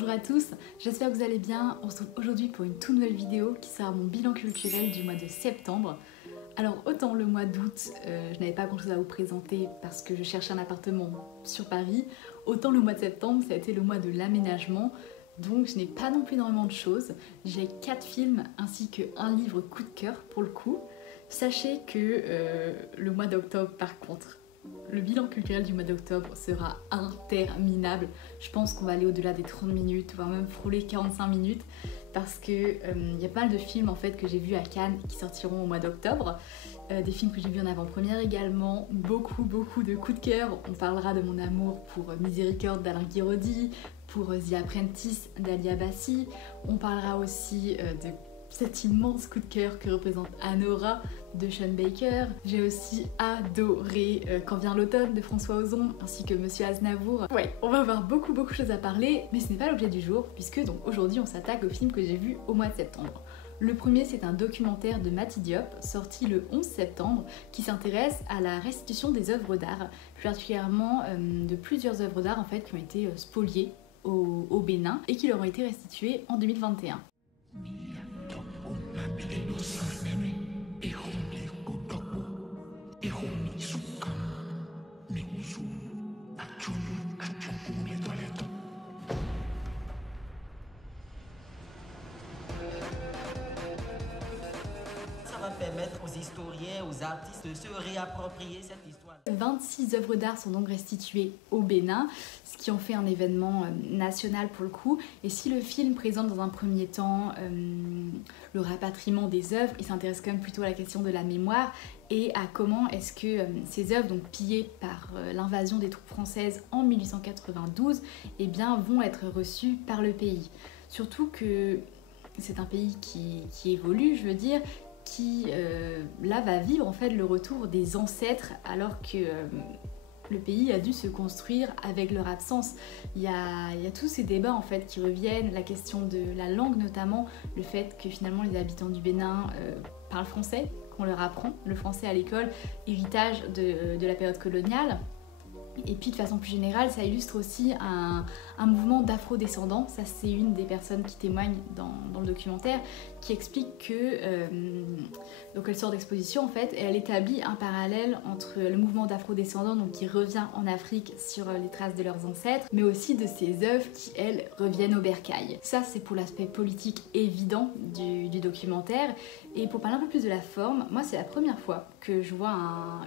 Bonjour à tous, j'espère que vous allez bien. On se retrouve aujourd'hui pour une toute nouvelle vidéo qui sera mon bilan culturel du mois de septembre. Alors autant le mois d'août, je n'avais pas grand chose à vous présenter parce que je cherchais un appartement sur Paris, autant le mois de septembre ça a été le mois de l'aménagement, donc je n'ai pas non plus énormément de choses. J'ai 4 films ainsi qu'un livre coup de cœur pour le coup. Sachez que le mois d'octobre par contre, le bilan culturel du mois d'octobre sera interminable. Je pense qu'on va aller au-delà des 30 minutes, voire même frôler 45 minutes parce que y a pas mal de films en fait que j'ai vus à Cannes qui sortiront au mois d'octobre. Des films que j'ai vus en avant-première également, beaucoup de coups de cœur. On parlera de mon amour pour Miséricorde d'Alain Guiraudy, pour The Apprentice d'Ali Abbasi. On parlera aussi de cet immense coup de cœur que représente Anora de Sean Baker. J'ai aussi adoré Quand vient l'automne de François Ozon ainsi que Monsieur Aznavour. Ouais, on va avoir beaucoup de choses à parler, mais ce n'est pas l'objet du jour puisque donc aujourd'hui on s'attaque aux films que j'ai vus au mois de septembre. Le premier, c'est un documentaire de Mati Diop, sorti le 11 septembre, qui s'intéresse à la restitution des œuvres d'art, plus particulièrement de plusieurs œuvres d'art en fait qui ont été spoliées au Bénin et qui leur ont été restituées en 2021. Ça va permettre aux historiens, aux artistes de se réapproprier cette histoire. 26 œuvres d'art sont donc restituées au Bénin, ce qui en fait un événement national pour le coup. Et si le film présente dans un premier temps le rapatriement des œuvres, il s'intéresse quand même plutôt à la question de la mémoire et à comment est-ce que ces œuvres, donc pillées par l'invasion des troupes françaises en 1892, eh bien, vont être reçues par le pays. Surtout que c'est un pays qui évolue, je veux dire, qui là va vivre en fait le retour des ancêtres alors que le pays a dû se construire avec leur absence. Il y a tous ces débats en fait qui reviennent, la question de la langue notamment, le fait que finalement les habitants du Bénin parlent français, qu'on leur apprend le français à l'école, héritage de la période coloniale. Et puis de façon plus générale, ça illustre aussi un mouvement d'afro-descendants. Ça, c'est une des personnes qui témoignent dans le documentaire, qui explique que donc elle sort d'exposition en fait et elle établit un parallèle entre le mouvement d'afro-descendants donc qui revient en Afrique sur les traces de leurs ancêtres, mais aussi de ces œuvres qui elles reviennent au bercail. Ça, c'est pour l'aspect politique évident du documentaire. Et pour parler un peu plus de la forme, moi c'est la première fois que je vois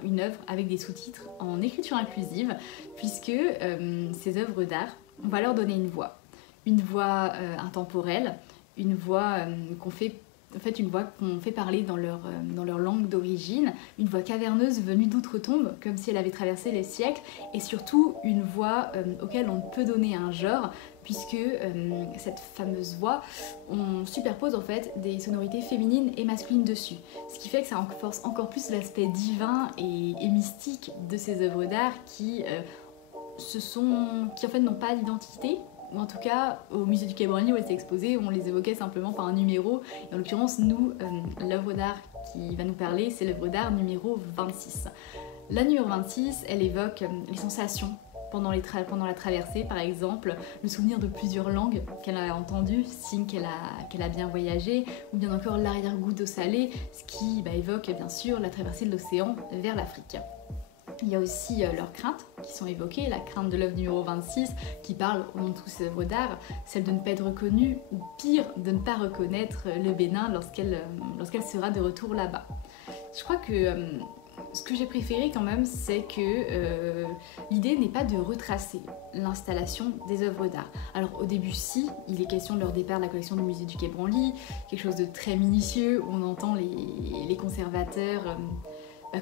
une œuvre avec des sous-titres en écriture inclusive, puisque ces œuvres d'art, on va leur donner une voix intemporelle, une voix qu'on fait parler dans leur langue d'origine, une voix caverneuse venue d'outre-tombe, comme si elle avait traversé les siècles, et surtout une voix auquel on peut donner un genre, puisque cette fameuse voix, on superpose en fait des sonorités féminines et masculines dessus, ce qui fait que ça renforce encore plus l'aspect divin et mystique de ces œuvres d'art qui en fait n'ont pas d'identité, ou en tout cas au musée du Quai Branly où elles étaient exposées, on les évoquait simplement par un numéro, et en l'occurrence nous, l'œuvre d'art qui va nous parler, c'est l'œuvre d'art numéro 26. La numéro 26, elle évoque les sensations pendant la traversée, par exemple, le souvenir de plusieurs langues qu'elle a entendues, signe qu'elle a bien voyagé, ou bien encore l'arrière-goût d'eau salée, ce qui évoque bien sûr la traversée de l'océan vers l'Afrique. Il y a aussi leurs craintes qui sont évoquées, la crainte de l'œuvre numéro 26 qui parle au nom de toutes ces œuvres d'art, celle de ne pas être reconnue ou pire de ne pas reconnaître le Bénin lorsqu'elle sera de retour là-bas. Je crois que ce que j'ai préféré quand même, c'est que l'idée n'est pas de retracer l'installation des œuvres d'art. Alors au début si, il est question de leur départ de la collection du musée du Quai Branly, quelque chose de très minutieux où on entend les conservateurs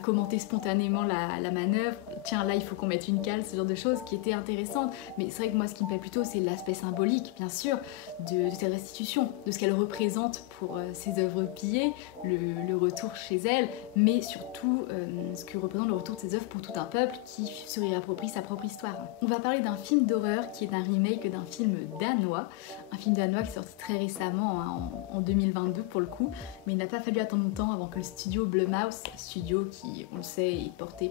commenter spontanément la manœuvre, tiens là il faut qu'on mette une cale, ce genre de choses qui étaient intéressantes, mais c'est vrai que moi ce qui me plaît plutôt c'est l'aspect symbolique bien sûr de cette restitution, de ce qu'elle représente pour ces œuvres pillées, le retour chez elle, mais surtout ce que représente le retour de ces œuvres pour tout un peuple qui se réapproprie sa propre histoire. On va parler d'un film d'horreur qui est un remake d'un film danois, qui est sorti très récemment en 2022 pour le coup, mais il n'a pas fallu attendre longtemps avant que le studio Blumhouse, studio qui on le sait est porté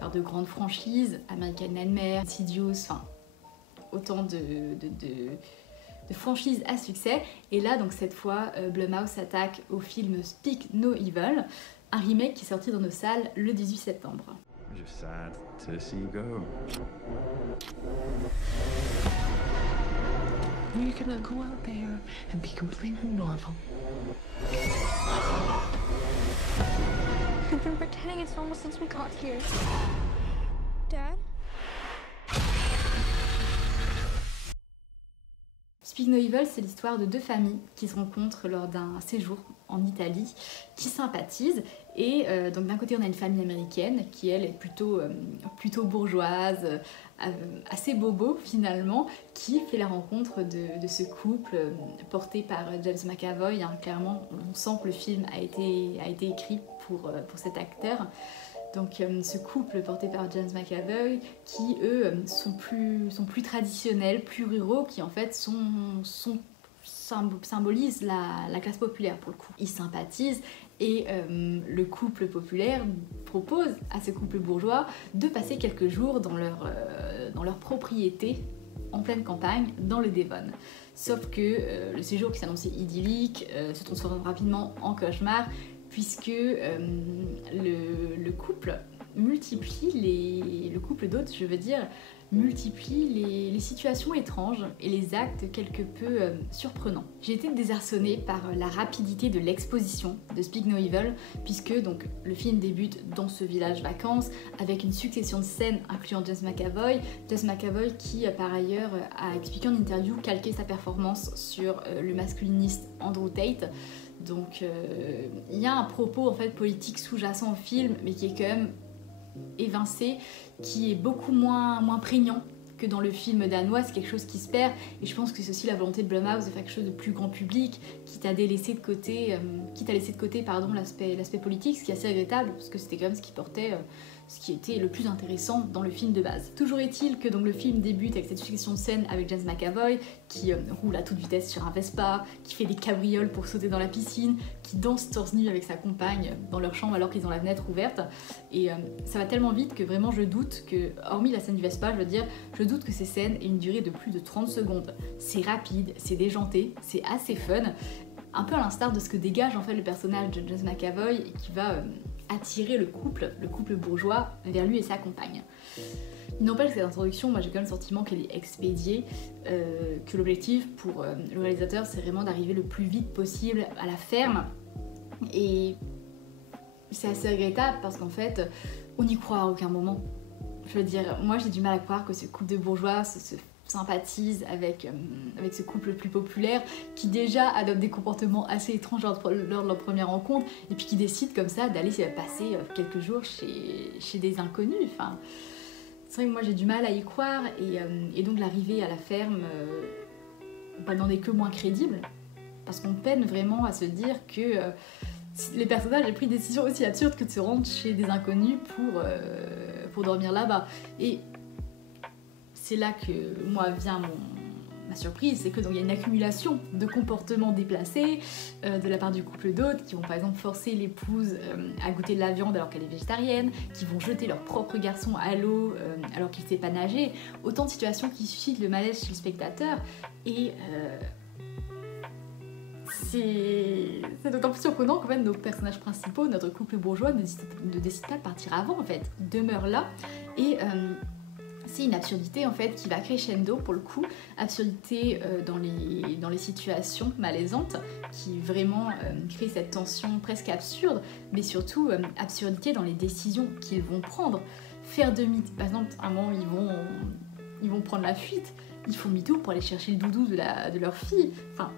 par de grandes franchises, American Nightmare, Insidious, enfin autant de franchises à succès. Et là, donc cette fois, Blumhouse s'attaque au film Speak No Evil, un remake qui est sorti dans nos salles le 18 septembre. Just sad to see you go. You're gonna go out there and be completely normal. We've been pretending it's normal since we got here. Dad? Speak No Evil, c'est l'histoire de deux familles qui se rencontrent lors d'un séjour en Italie, qui sympathisent. Et donc d'un côté, on a une famille américaine qui, elle, est plutôt bourgeoise, assez bobo finalement, qui fait la rencontre de ce couple porté par James McAvoy. Hein. Clairement, on sent que le film a été écrit pour cet acteur. Donc ce couple porté par James McAvoy qui eux sont plus traditionnels, plus ruraux, qui en fait symbolisent la classe populaire pour le coup. Ils sympathisent et le couple populaire propose à ce couple bourgeois de passer quelques jours dans leur propriété en pleine campagne dans le Devon. Sauf que le séjour qui s'annonçait idyllique se transforme rapidement en cauchemar, puisque le couple d'hôtes, multiplie les situations étranges et les actes quelque peu surprenants. J'ai été désarçonnée par la rapidité de l'exposition de Speak No Evil, puisque donc le film débute dans ce village vacances avec une succession de scènes incluant James McAvoy qui par ailleurs a expliqué en interview calquer sa performance sur le masculiniste Andrew Tate. Donc il y a un propos en fait politique sous-jacent au film, mais qui est quand même évincé, qui est beaucoup moins prégnant que dans le film danois. C'est quelque chose qui se perd, et je pense que c'est aussi la volonté de Blumhouse de faire quelque chose de plus grand public, quitte à laisser de côté l'aspect politique, ce qui est assez regrettable parce que c'était quand même ce qui portait ce qui était le plus intéressant dans le film de base. Toujours est-il que donc le film débute avec cette succession de scènes avec James McAvoy qui roule à toute vitesse sur un Vespa, qui fait des cabrioles pour sauter dans la piscine, qui danse torse nu avec sa compagne dans leur chambre alors qu'ils ont la fenêtre ouverte. Et ça va tellement vite que vraiment je doute que, hormis la scène du Vespa, je doute que ces scènes aient une durée de plus de 30 secondes. C'est rapide, c'est déjanté, c'est assez fun, un peu à l'instar de ce que dégage en fait le personnage de James McAvoy et qui va attirer le couple bourgeois vers lui et sa compagne. Il n'empêche que cette introduction, moi j'ai quand même le sentiment qu'elle est expédiée, que l'objectif pour le réalisateur c'est vraiment d'arriver le plus vite possible à la ferme, et c'est assez regrettable parce qu'en fait on n'y croit à aucun moment. Je veux dire, moi j'ai du mal à croire que ce couple de bourgeois se sympathise avec ce couple plus populaire qui déjà adopte des comportements assez étranges lors de leur première rencontre et puis qui décide comme ça d'aller passer quelques jours chez des inconnus. Enfin, c'est vrai que moi j'ai du mal à y croire, et donc l'arrivée à la ferme n'en est que moins crédible parce qu'on peine vraiment à se dire que les personnages ont pris une décision aussi absurde que de se rendre chez des inconnus pour dormir là-bas. Et c'est là que moi vient ma surprise, c'est que donc il y a une accumulation de comportements déplacés de la part du couple d'hôtes qui vont par exemple forcer l'épouse à goûter de la viande alors qu'elle est végétarienne, qui vont jeter leur propre garçon à l'eau alors qu'il ne sait pas nager. Autant de situations qui suscitent le malaise chez le spectateur, et c'est d'autant plus surprenant qu'en fait nos personnages principaux, notre couple bourgeois, ne décident pas de partir avant, en fait, demeurent là, et c'est une absurdité en fait qui va crescendo pour le coup, absurdité dans les situations malaisantes qui vraiment crée cette tension presque absurde, mais surtout absurdité dans les décisions qu'ils vont prendre. Faire demi, par exemple, à un moment ils vont prendre la fuite, ils font demi-tour pour aller chercher le doudou de leur fille. Enfin,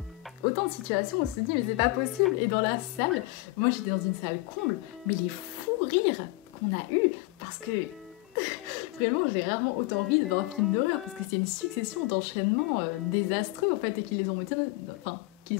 autant de situations où on se dit mais c'est pas possible. Et dans la salle, moi j'étais dans une salle comble, mais les fous rires qu'on a eu, parce que vraiment j'ai rarement autant ri de voir un film d'horreur, parce que c'est une succession d'enchaînements désastreux en fait, et qui les ont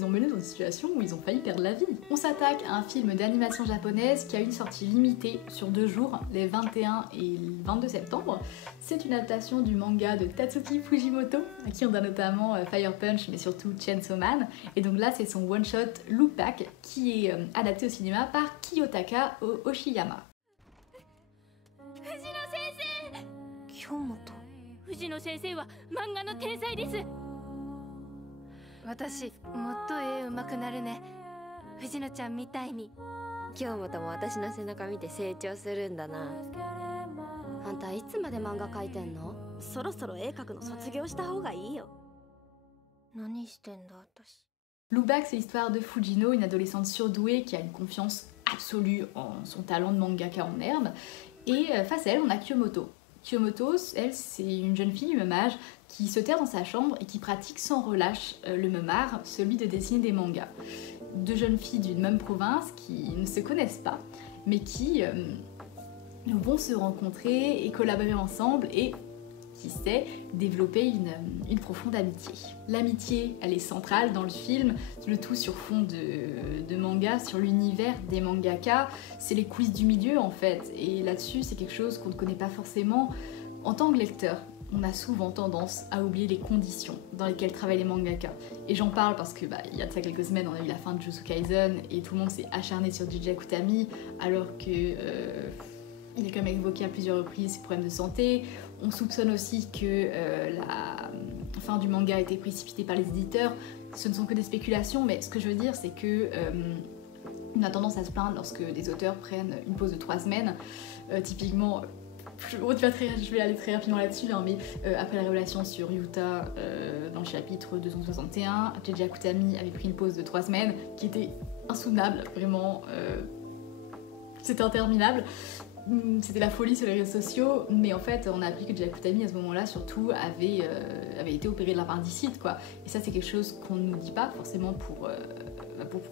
menés dans une situation où ils ont failli perdre la vie. On s'attaque à un film d'animation japonaise qui a une sortie limitée sur 2 jours, les 21 et 22 septembre. C'est une adaptation du manga de Tatsuki Fujimoto, à qui on a notamment Fire Punch, mais surtout Chainsaw Man. Et donc là, c'est son one-shot Look Back, qui est adapté au cinéma par Kiyotaka Oshiyama. 京本藤藤野先生は漫画の天才です。私もっと絵上手くなるね、藤野ちゃんみたいに。京本も私の背中見て成長するんだな。あんたいつまで漫画描いてんの？そろそろ絵描くの卒業した方がいいよ。何してんだ私。Look Back, c'est l'histoire de Fujino, une adolescente surdouée qui a une confiance absolue en son talent de mangaka en herbe. Et face à elle, on a Kyomoto. Kyomoto, elle, c'est une jeune fille du même âge qui se terre dans sa chambre et qui pratique sans relâche le même art, celui de dessiner des mangas. Deux jeunes filles d'une même province qui ne se connaissent pas, mais qui vont se rencontrer et collaborer ensemble et, qui sait, développer une profonde amitié. L'amitié, elle est centrale dans le film, le tout sur fond de manga, sur l'univers des mangaka. C'est les coulisses du milieu en fait, et là-dessus c'est quelque chose qu'on ne connaît pas forcément en tant que lecteur. On a souvent tendance à oublier les conditions dans lesquelles travaillent les mangaka. Et j'en parle parce que il y a de ça quelques semaines, on a eu la fin de Jujutsu Kaisen et tout le monde s'est acharné sur DJ Akutami alors que il est quand même évoqué à plusieurs reprises ses problèmes de santé. On soupçonne aussi que la fin du manga a été précipitée par les éditeurs. Ce ne sont que des spéculations, mais ce que je veux dire, c'est que on a tendance à se plaindre lorsque des auteurs prennent une pause de 3 semaines. Typiquement, je vais aller très rapidement là-dessus, hein, mais après la révélation sur Yuta dans le chapitre 261, JJ Akutami avait pris une pause de 3 semaines qui était insoutenable, vraiment, c'était interminable. C'était la folie sur les réseaux sociaux, mais en fait on a appris que JJ Akutami à ce moment-là surtout avait été opéré de l'appendicite quoi. Et ça c'est quelque chose qu'on ne nous dit pas forcément pour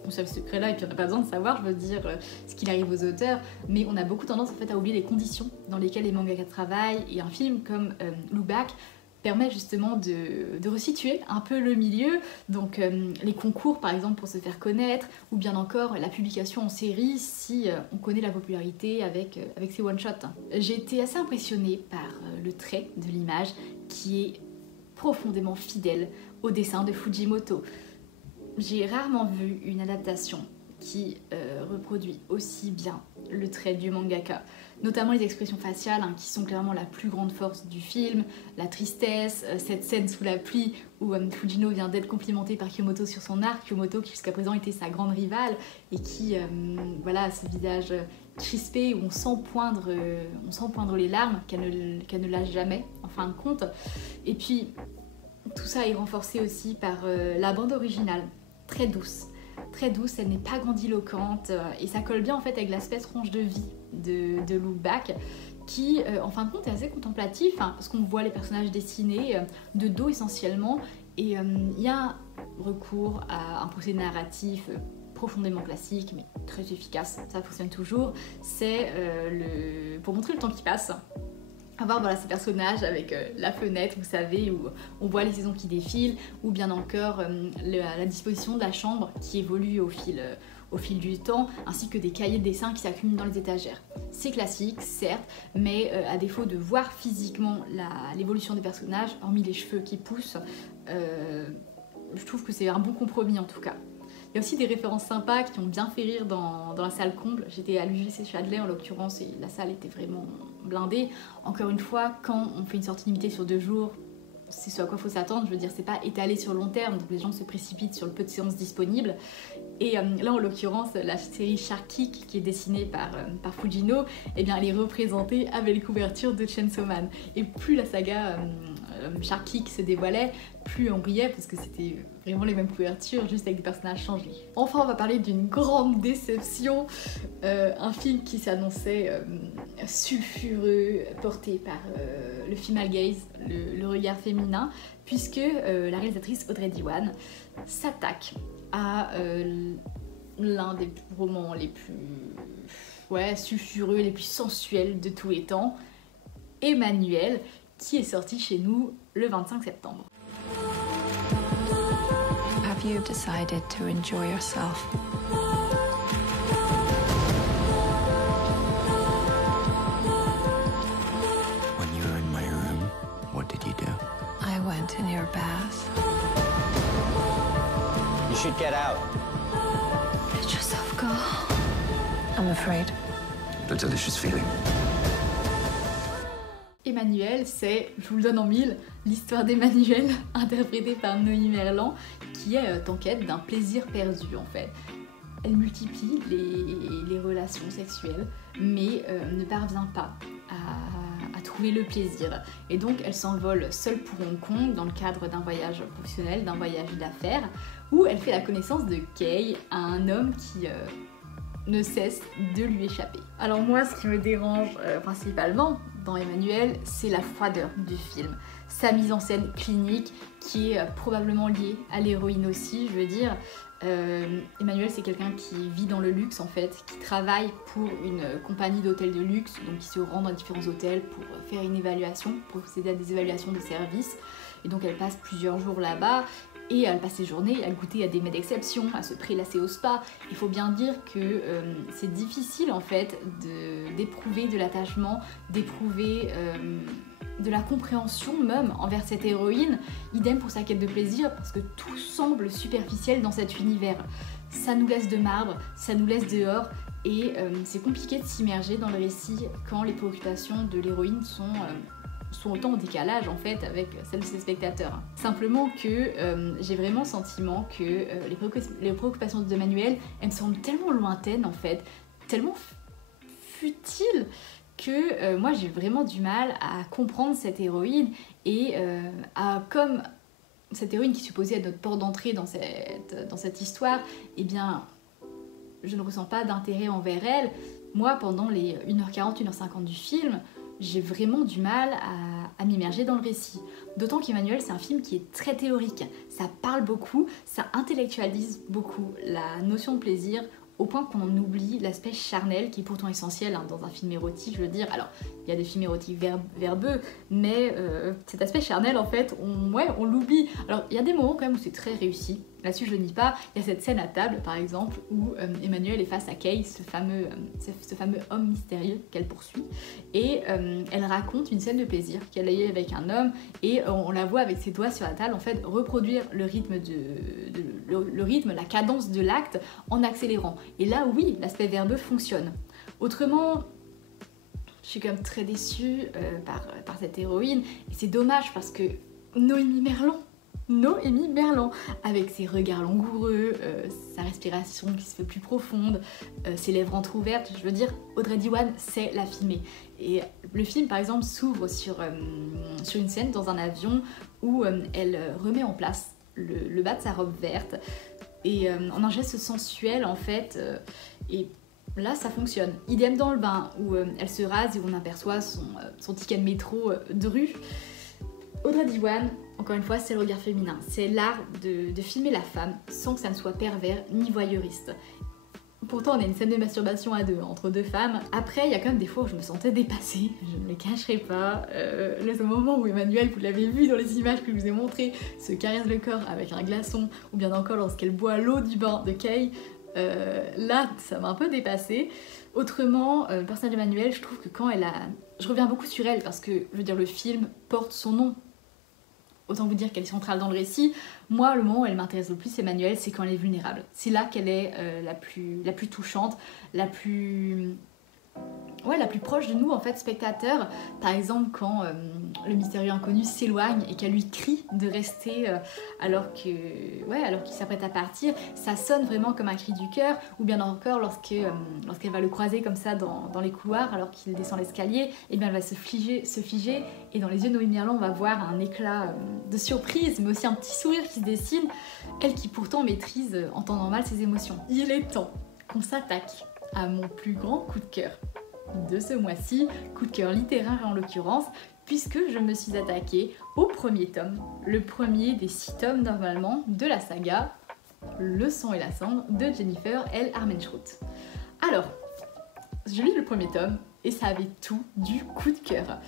conserver ce secret-là, et puis on n'a pas besoin de savoir, je veux dire, ce qu'il arrive aux auteurs, mais on a beaucoup tendance en fait à oublier les conditions dans lesquelles les mangaka travaillent, et un film comme Look Back permet justement de resituer un peu le milieu, donc les concours par exemple pour se faire connaître, ou bien encore la publication en série si on connaît la popularité avec ces one-shots. J'ai été assez impressionnée par le trait de l'image qui est profondément fidèle au dessin de Fujimoto. J'ai rarement vu une adaptation qui reproduit aussi bien le trait du mangaka, notamment les expressions faciales hein, qui sont clairement la plus grande force du film, la tristesse, cette scène sous la pluie où Fujino vient d'être complimenté par Kyomoto sur son art, Kyomoto qui jusqu'à présent était sa grande rivale et qui voilà, a ce visage crispé où on sent poindre les larmes qu'elle ne lâche jamais en fin de compte. Et puis tout ça est renforcé aussi par la bande originale, très douce, elle n'est pas grandiloquente et ça colle bien en fait avec l'aspect tranche de vie de Look Back qui en fin de compte est assez contemplatif hein, parce qu'on voit les personnages dessinés de dos essentiellement et il y a un recours à un procédé narratif profondément classique mais très efficace, ça fonctionne toujours, c'est pour montrer le temps qui passe. Avoir voilà, ces personnages avec la fenêtre, vous savez, où on voit les saisons qui défilent, ou bien encore la disposition de la chambre qui évolue au fil du temps, ainsi que des cahiers de dessin qui s'accumulent dans les étagères. C'est classique, certes, mais à défaut de voir physiquement l'évolution des personnages, hormis les cheveux qui poussent, je trouve que c'est un bon compromis en tout cas. Il y a aussi des références sympas qui ont bien fait rire dans la salle comble. J'étais à l'UGC Châtelet en l'occurrence et la salle était vraiment blindée. Encore une fois, quand on fait une sortie limitée sur 2 jours, c'est ce à quoi il faut s'attendre. Je veux dire, c'est pas étalé sur long terme, donc les gens se précipitent sur le peu de séances disponibles. Et là, en l'occurrence, la série Shark Kick, qui est dessinée par Fujino, eh bien, elle est représentée avec les couvertures de Chainsaw Man. Et plus la saga Shark Kick se dévoilait, plus on riait parce que c'était vraiment les mêmes couvertures, juste avec des personnages changés. Enfin, on va parler d'une grande déception, un film qui s'annonçait sulfureux, porté par le female gaze, le regard féminin, puisque la réalisatrice Audrey Diwan s'attaque à l'un des romans les plus sulfureux, les plus sensuels de tous les temps, Emmanuel, qui est sorti chez nous le 25 septembre. Have you decided to enjoy yourself? When you were in my room, what did you do? I went in your bath. You should get out. Let yourself go. I'm afraid. The delicious feeling. Emmanuel, c'est, je vous le donne en mille, l'histoire d'Emmanuel, interprétée par Noémie Merlan, qui est en quête d'un plaisir perdu en fait. Elle multiplie les relations sexuelles, mais ne parvient pas à trouver le plaisir. Et donc elle s'envole seule pour Hong Kong dans le cadre d'un voyage professionnel, d'un voyage d'affaires, où elle fait la connaissance de Kay, un homme qui ne cesse de lui échapper. Alors moi, ce qui me dérange principalement dans Emmanuel, c'est la froideur du film. Sa mise en scène clinique, qui est probablement liée à l'héroïne aussi, je veux dire. Emmanuel, c'est quelqu'un qui vit dans le luxe en fait, qui travaille pour une compagnie d'hôtels de luxe, donc qui se rend dans différents hôtels pour faire une évaluation, pour procéder à des évaluations de services. Et donc elle passe plusieurs jours là-bas, et elle passe ses journées à goûter à des mets d'exception, à se prélasser au spa. Il faut bien dire que c'est difficile en fait d'éprouver de l'attachement, d'éprouver de la compréhension même envers cette héroïne. Idem pour sa quête de plaisir, parce que tout semble superficiel dans cet univers. Ça nous laisse de marbre, ça nous laisse dehors, et c'est compliqué de s'immerger dans le récit quand les préoccupations de l'héroïne sont autant en décalage en fait avec celles de ses spectateurs. Simplement que j'ai vraiment le sentiment que les préoccupations d'Emmanuel, elles me semblent tellement lointaines en fait, tellement futiles, que moi j'ai vraiment du mal à comprendre cette héroïne et comme cette héroïne qui supposait être notre porte d'entrée dans cette histoire, eh bien je ne ressens pas d'intérêt envers elle. Moi, pendant les 1h40, 1h50 du film, j'ai vraiment du mal à m'immerger dans le récit. D'autant qu'Emmanuel, c'est un film qui est très théorique. Ça parle beaucoup, ça intellectualise beaucoup la notion de plaisir, au point qu'on en oublie l'aspect charnel, qui est pourtant essentiel dans un film érotique, je veux dire. Alors, il y a des films érotiques verbeux, mais cet aspect charnel, en fait, on l'oublie. Alors, il y a des moments quand même où c'est très réussi. Là-dessus, je ne nie pas. Il y a cette scène à table, par exemple, où Emmanuel est face à Kay, ce fameux homme mystérieux qu'elle poursuit. Et elle raconte une scène de plaisir qu'elle a eue avec un homme, et on la voit avec ses doigts sur la table, en fait, reproduire le rythme, la cadence de l'acte en accélérant. Et là, oui, l'aspect verbeux fonctionne. Autrement, je suis quand même très déçue par cette héroïne, et c'est dommage parce que Noémie Merlan, avec ses regards langoureux, sa respiration qui se fait plus profonde, ses lèvres entrouvertes, je veux dire, Audrey Diwan sait la filmer. Et le film, par exemple, s'ouvre sur une scène dans un avion où elle remet en place le bas de sa robe verte, et en un geste sensuel, en fait, et là, ça fonctionne. Idem dans le bain, où elle se rase et où on aperçoit son ticket de métro de rue. Audrey Diwan, encore une fois, c'est le regard féminin. C'est l'art de filmer la femme sans que ça ne soit pervers ni voyeuriste. Pourtant, on a une scène de masturbation à deux, entre deux femmes. Après, il y a quand même des fois où je me sentais dépassée, je ne le cacherai pas. Le moment où Emmanuel, vous l'avez vu dans les images que je vous ai montrées, se caresse le corps avec un glaçon, ou bien encore lorsqu'elle boit l'eau du bain de Kay, là, ça m'a un peu dépassée. Autrement, le personnage d'Emmanuel, je trouve que quand elle a... Je reviens beaucoup sur elle parce que, je veux dire, le film porte son nom. Autant vous dire qu'elle est centrale dans le récit. Moi, le moment où elle m'intéresse le plus, Emmanuel, c'est quand elle est vulnérable. C'est là qu'elle est la plus touchante, la plus proche de nous, en fait, spectateurs. Par exemple, quand le mystérieux inconnu s'éloigne et qu'elle lui crie de rester alors qu'il s'apprête à partir, ça sonne vraiment comme un cri du cœur. Ou bien encore, lorsqu'elle va le croiser comme ça dans les couloirs alors qu'il descend l'escalier, et bien elle va se figer, et dans les yeux de Noémie Merlan, on va voir un éclat de surprise, mais aussi un petit sourire qui se dessine, elle qui pourtant maîtrise en temps normal ses émotions. Il est temps qu'on s'attaque à mon plus grand coup de cœur de ce mois-ci, coup de cœur littéraire en l'occurrence, puisque je me suis attaquée au premier tome, le premier des 6 tomes normalement de la saga Le sang et la cendre de Jennifer L. Armentrout. Alors, je lis le premier tome et ça avait tout du coup de cœur.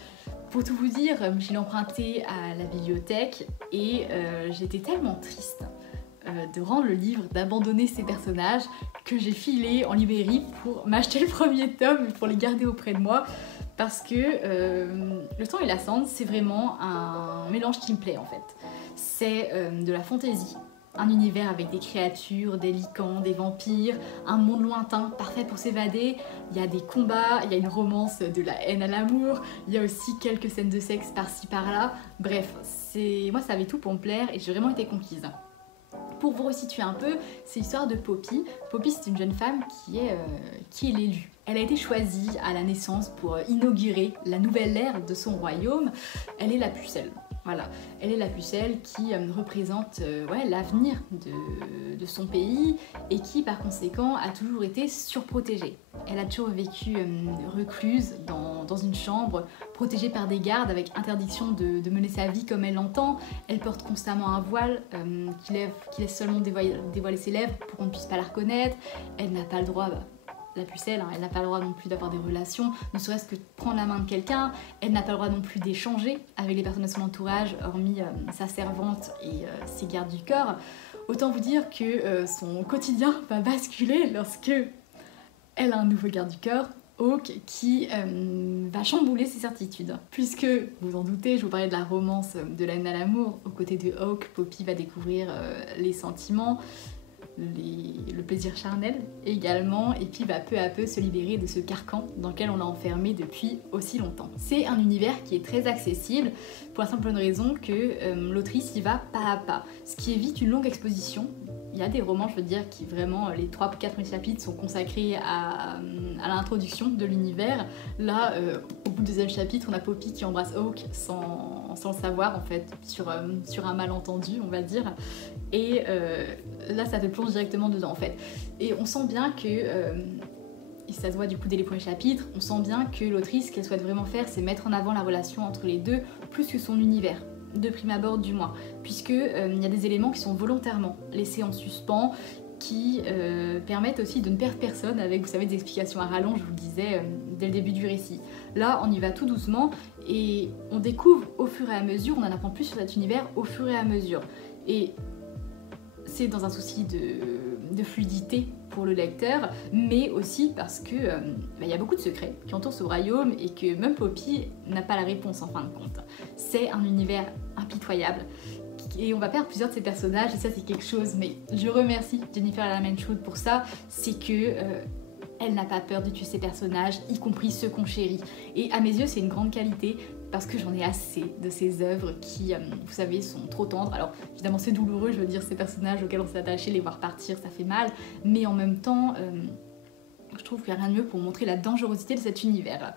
Pour tout vous dire, je l'ai emprunté à la bibliothèque et j'étais tellement triste de rendre le livre, d'abandonner ces personnages, que j'ai filé en librairie pour m'acheter le premier tome et pour les garder auprès de moi, parce que Le sang et la cendre, c'est vraiment un mélange qui me plaît en fait. C'est de la fantaisie Un univers avec des créatures, des licans, des vampires, un monde lointain, parfait pour s'évader. Il y a des combats, il y a une romance de la haine à l'amour, il y a aussi quelques scènes de sexe par-ci par-là. Bref, moi ça avait tout pour me plaire et j'ai vraiment été conquise. Pour vous resituer un peu, c'est l'histoire de Poppy. Poppy, c'est une jeune femme qui est l'élue. Elle a été choisie à la naissance pour inaugurer la nouvelle ère de son royaume. Elle est la pucelle. Voilà, elle est la pucelle qui représente l'avenir de son pays et qui par conséquent a toujours été surprotégée. Elle a toujours vécu recluse dans une chambre, protégée par des gardes avec interdiction de mener sa vie comme elle l'entend. Elle porte constamment un voile qui laisse seulement dévoiler ses lèvres pour qu'on ne puisse pas la reconnaître. Elle n'a pas le droit... La pucelle, elle n'a pas le droit non plus d'avoir des relations, ne serait-ce que de prendre la main de quelqu'un. Elle n'a pas le droit non plus d'échanger avec les personnes de son entourage, hormis sa servante et ses gardes du corps. Autant vous dire que son quotidien va basculer lorsque elle a un nouveau garde du corps, Hawk, qui va chambouler ses certitudes. Puisque, vous en doutez, je vous parlais de la romance de la haine à l'amour. Aux côtés de Hawk, Poppy va découvrir les sentiments, le plaisir charnel également, et puis va peu à peu se libérer de ce carcan dans lequel on l'a enfermé depuis aussi longtemps. C'est un univers qui est très accessible pour la simple bonne raison que l'autrice y va pas à pas, ce qui évite une longue exposition. Il y a des romans, je veux dire, qui vraiment, les 3-4 premiers chapitres sont consacrés à l'introduction de l'univers. Là, au bout du deuxième chapitre, on a Poppy qui embrasse Hawk sans le savoir, en fait, sur un malentendu, on va dire. Et là, ça te plonge directement dedans, en fait. Et on sent bien que... et ça se voit du coup dès les premiers chapitres, on sent bien que l'autrice, ce qu'elle souhaite vraiment faire, c'est mettre en avant la relation entre les deux, plus que son univers. De prime abord du moins, puisque y a des éléments qui sont volontairement laissés en suspens, qui permettent aussi de ne perdre personne avec, vous savez, des explications à rallonge, je vous le disais dès le début du récit. Là, on y va tout doucement et on découvre au fur et à mesure, on en apprend plus sur cet univers au fur et à mesure. Et c'est dans un souci de fluidité pour le lecteur, mais aussi parce que y a beaucoup de secrets qui entourent ce royaume et que même Poppy n'a pas la réponse en fin de compte. C'est un univers impitoyable et on va perdre plusieurs de ses personnages et ça c'est quelque chose, mais je remercie Jennifer Armentrout pour ça, c'est que elle n'a pas peur de tuer ses personnages, y compris ceux qu'on chérit. Et à mes yeux c'est une grande qualité parce que j'en ai assez de ces œuvres qui, vous savez, sont trop tendres. Alors évidemment c'est douloureux, je veux dire, ces personnages auxquels on s'est attaché, les voir partir, ça fait mal, mais en même temps, je trouve qu'il n'y a rien de mieux pour montrer la dangerosité de cet univers.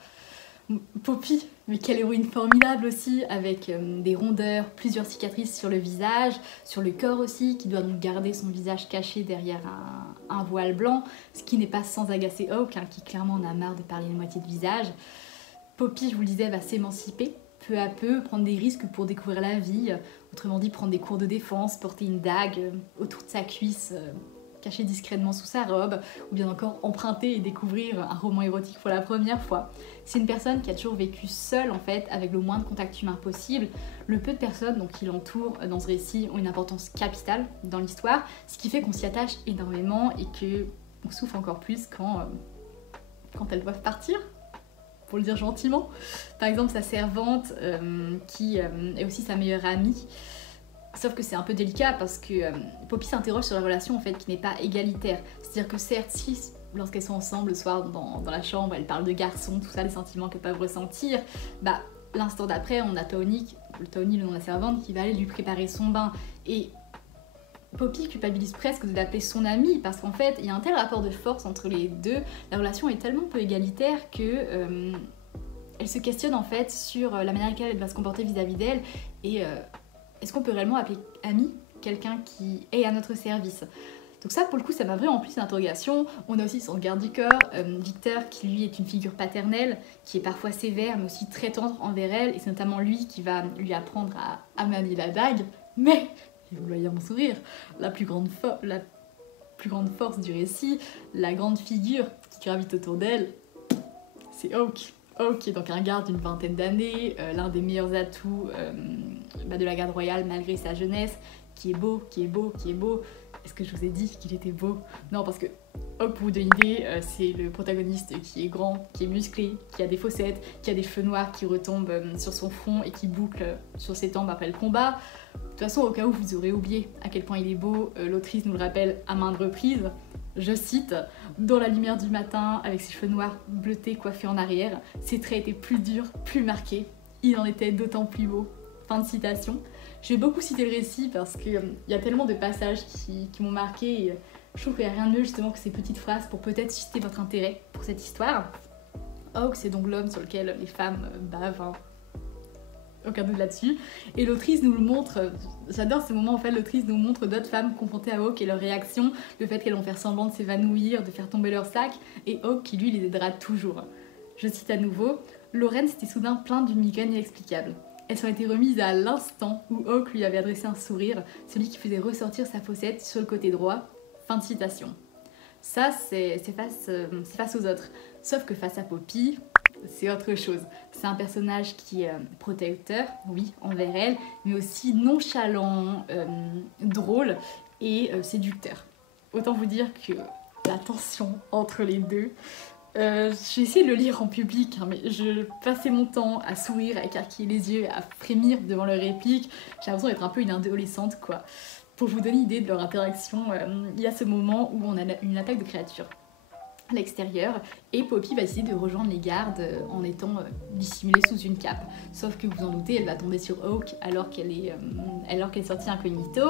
Poppy, mais quelle héroïne formidable aussi, avec des rondeurs, plusieurs cicatrices sur le visage, sur le corps aussi, qui doit donc garder son visage caché derrière un voile blanc, ce qui n'est pas sans agacer Hawk, qui clairement en a marre de parler une moitié de visage. Poppy, je vous le disais, va s'émanciper peu à peu, prendre des risques pour découvrir la vie, autrement dit prendre des cours de défense, porter une dague autour de sa cuisse, cachée discrètement sous sa robe, ou bien encore emprunter et découvrir un roman érotique pour la première fois. C'est une personne qui a toujours vécu seule en fait, avec le moins de contact humain possible. Le peu de personnes donc, qui l'entourent dans ce récit ont une importance capitale dans l'histoire, ce qui fait qu'on s'y attache énormément et qu'on souffre encore plus quand elles doivent partir, pour le dire gentiment. Par exemple sa servante qui est aussi sa meilleure amie. Sauf que c'est un peu délicat parce que Poppy s'interroge sur la relation en fait qui n'est pas égalitaire. C'est-à-dire que certes, si lorsqu'elles sont ensemble le soir dans la chambre, elles parlent de garçons, tout ça, les sentiments qu'elles peuvent ressentir, bah l'instant d'après, on a Tony, le nom de la servante, qui va aller lui préparer son bain. Et Poppy culpabilise presque de l'appeler son amie parce qu'en fait, il y a un tel rapport de force entre les deux, la relation est tellement peu égalitaire que elle se questionne en fait sur la manière laquelle elle va se comporter vis-à-vis d'elle et est-ce qu'on peut réellement appeler ami quelqu'un qui est à notre service? Donc ça, pour le coup, ça m'a vraiment plu cette interrogation. On a aussi son garde du corps, Victor, qui lui est une figure paternelle, qui est parfois sévère, mais aussi très tendre envers elle. Et c'est notamment lui qui va lui apprendre à manier la dague. Mais, et vous voyez mon sourire, la plus grande force du récit, la grande figure qui gravite autour d'elle, c'est Hawk. Hawk est donc un garde d'une vingtaine d'années, l'un des meilleurs atouts de la garde royale malgré sa jeunesse, qui est beau. Est-ce que je vous ai dit qu'il était beau? Non, parce que Hawk, pour vous donner une idée, c'est le protagoniste qui est grand, qui est musclé, qui a des fossettes, qui a des cheveux noirs qui retombent sur son front et qui bouclent sur ses tempes après le combat. toute façon, au cas où vous aurez oublié à quel point il est beau, l'autrice nous le rappelle à maintes reprises. Je cite, dans la lumière du matin, avec ses cheveux noirs bleutés coiffés en arrière, ses traits étaient plus durs, plus marqués. Il en était d'autant plus beau. Fin de citation. Je vais beaucoup citer le récit parce qu'il y a tellement de passages qui m'ont marqué et je trouve qu'il n'y a rien de mieux justement que ces petites phrases pour peut-être susciter votre intérêt pour cette histoire. Hawk, c'est donc l'homme sur lequel les femmes bavent, hein. Aucun doute là-dessus. Et l'autrice nous le montre, j'adore ce moment en fait, l'autrice nous montre d'autres femmes confrontées à Hawk et leurs réactions, le fait qu'elles vont faire semblant de s'évanouir, de faire tomber leur sac, et Hawk qui lui les aidera toujours. Je cite à nouveau, Lorraine s'était soudain plainte d'une migraine inexplicable. Elles s'en étaient remises à l'instant où Hawk lui avait adressé un sourire, celui qui faisait ressortir sa fossette sur le côté droit. Fin de citation. Ça, c'est face aux autres. Sauf que face à Poppy, c'est autre chose. C'est un personnage qui est protecteur, oui, envers elle, mais aussi nonchalant, drôle et séducteur. Autant vous dire que la tension entre les deux... j'ai essayé de le lire en public, hein, mais je passais mon temps à sourire, à écarquiller les yeux, à frémir devant leurs répliques. J'ai l'impression d'être un peu une adolescente, quoi. Pour vous donner une idée de leur interaction, il y a ce moment où on a une attaque de créatures à l'extérieur et Poppy va décider de rejoindre les gardes en étant dissimulée sous une cape. Sauf que vous en doutez, elle va tomber sur Hawk alors qu'elle est sortie incognito.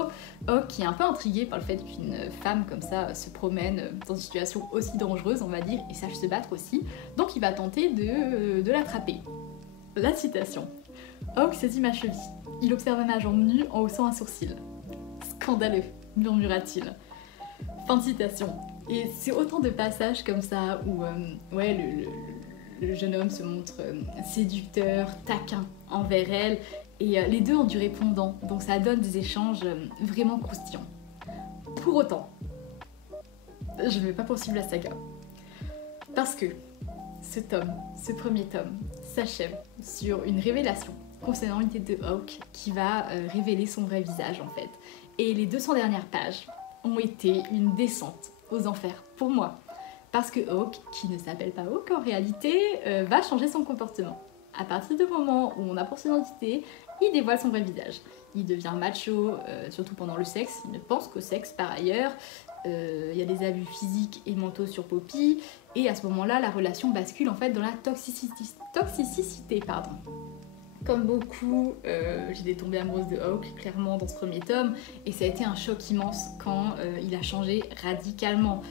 Hawk qui est un peu intrigué par le fait qu'une femme comme ça se promène dans une situation aussi dangereuse, on va dire, et sache se battre aussi. Donc il va tenter de l'attraper. La citation. Hawk saisit ma cheville. Il observa ma jambe nue en haussant un sourcil. Scandaleux, murmura-t-il. Fin de citation. Et c'est autant de passages comme ça où le jeune homme se montre séducteur, taquin envers elle, et les deux ont du répondant, donc ça donne des échanges vraiment croustillants. Pour autant, je ne vais pas poursuivre la saga, parce que ce premier tome, s'achève sur une révélation concernant l'identité de Hawk qui va révéler son vrai visage en fait. Et les 200 dernières pages ont été une descente aux enfers pour moi. Parce que Hawk, qui ne s'appelle pas Hawk en réalité, va changer son comportement. À partir du moment où on apprend son identité, il dévoile son vrai visage. Il devient macho, surtout pendant le sexe, il ne pense qu'au sexe par ailleurs. Il y a des abus physiques et mentaux sur Poppy, et à ce moment-là, la relation bascule en fait dans la toxicité. Comme beaucoup, j'étais tombée amoureuse de Hawk, clairement, dans ce premier tome, et ça a été un choc immense quand il a changé radicalement.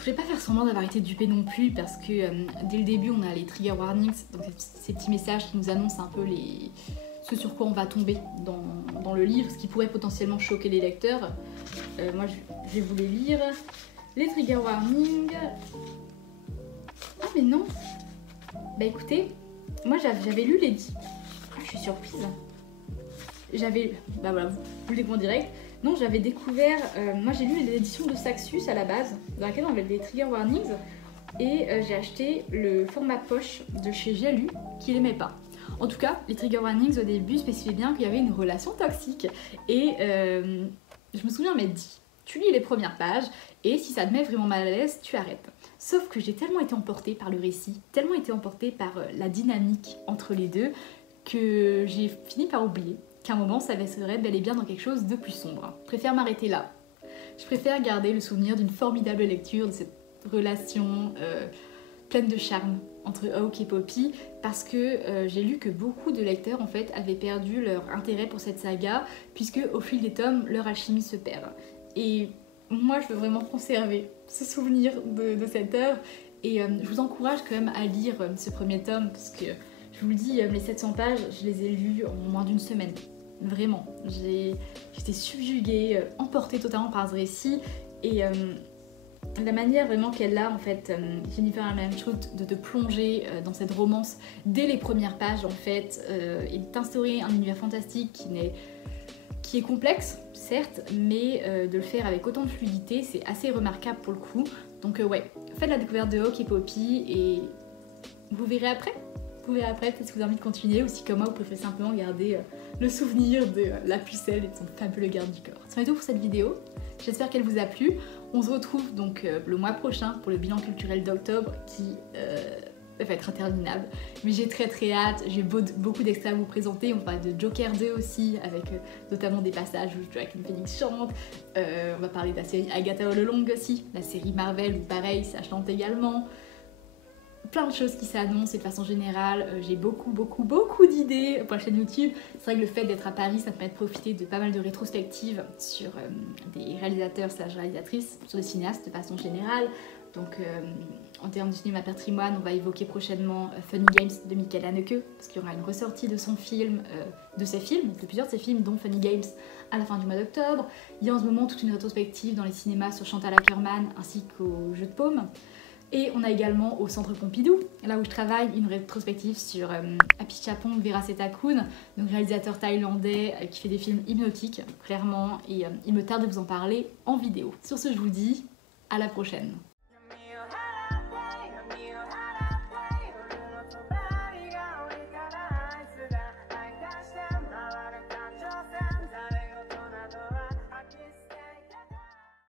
Je vais pas faire semblant d'avoir été dupée non plus, parce que dès le début, on a les trigger warnings, donc ces petits messages qui nous annoncent un peu ce sur quoi on va tomber dans le livre, ce qui pourrait potentiellement choquer les lecteurs. Moi, je vais vous les lire. Les trigger warnings... Ah mais non. Bah écoutez... Moi j'avais lu l'édit. Ah, je suis surprise. Bah voilà, vous le découvrez en direct. Non, j'avais découvert. Moi j'ai lu l'édition de Saxus à la base, dans laquelle on avait des trigger warnings. Et j'ai acheté le format poche de chez Jalu, qui n'aimait pas. En tout cas, les trigger warnings au début spécifiaient bien qu'il y avait une relation toxique. Et je me souviens m'être dit, tu lis les premières pages, et si ça te met vraiment mal à l'aise, tu arrêtes. Sauf que j'ai tellement été emportée par le récit, tellement été emportée par la dynamique entre les deux, que j'ai fini par oublier qu'à un moment ça serait bel et bien dans quelque chose de plus sombre. Je préfère m'arrêter là. Je préfère garder le souvenir d'une formidable lecture de cette relation pleine de charme entre Hawk et Poppy, parce que j'ai lu que beaucoup de lecteurs en fait avaient perdu leur intérêt pour cette saga, puisque au fil des tomes, leur alchimie se perd. Et moi je veux vraiment conserver ce souvenir de cette œuvre, et je vous encourage quand même à lire ce premier tome, parce que je vous le dis, les 700 pages, je les ai lues en moins d'une semaine. Vraiment, j'étais subjuguée, emportée totalement par ce récit, et la manière vraiment qu'elle a en fait, Jennifer Armentrout, de te plonger dans cette romance dès les premières pages en fait, et t'instaurer un univers fantastique qui est complexe, certes, mais de le faire avec autant de fluidité, c'est assez remarquable pour le coup. Donc ouais, faites la découverte de Hawk et Poppy, et vous verrez après. Vous verrez après, peut-être que vous avez envie de continuer, ou si comme moi, vous préférez simplement garder le souvenir de la pucelle et de son fabuleux garde du corps. C'est tout pour cette vidéo. J'espère qu'elle vous a plu. On se retrouve donc le mois prochain pour le bilan culturel d'octobre qui Ça va être interminable. Mais j'ai très hâte, j'ai beaucoup d'extraits à vous présenter. On parle de Joker 2 aussi, avec notamment des passages où Joaquin Phoenix chante. On va parler de la série Agatha All Along aussi, la série Marvel où pareil, ça chante également. Plein de choses qui s'annoncent et de façon générale, j'ai beaucoup d'idées pour la chaîne YouTube. C'est vrai que le fait d'être à Paris, ça me permet de profiter de pas mal de rétrospectives sur des réalisateurs / réalisatrices, sur des cinéastes de façon générale. Donc en termes de cinéma patrimoine, on va évoquer prochainement Funny Games de Michael Haneke, parce qu'il y aura une ressortie de son film, de plusieurs de ses films, dont Funny Games, à la fin du mois d'octobre. Il y a en ce moment toute une rétrospective dans les cinémas sur Chantal Akerman ainsi qu'au Jeu de Paume. Et on a également au Centre Pompidou, là où je travaille, une rétrospective sur Apichatpong Weerasethakul, donc réalisateur thaïlandais qui fait des films hypnotiques, clairement, et il me tarde de vous en parler en vidéo. Sur ce, je vous dis à la prochaine.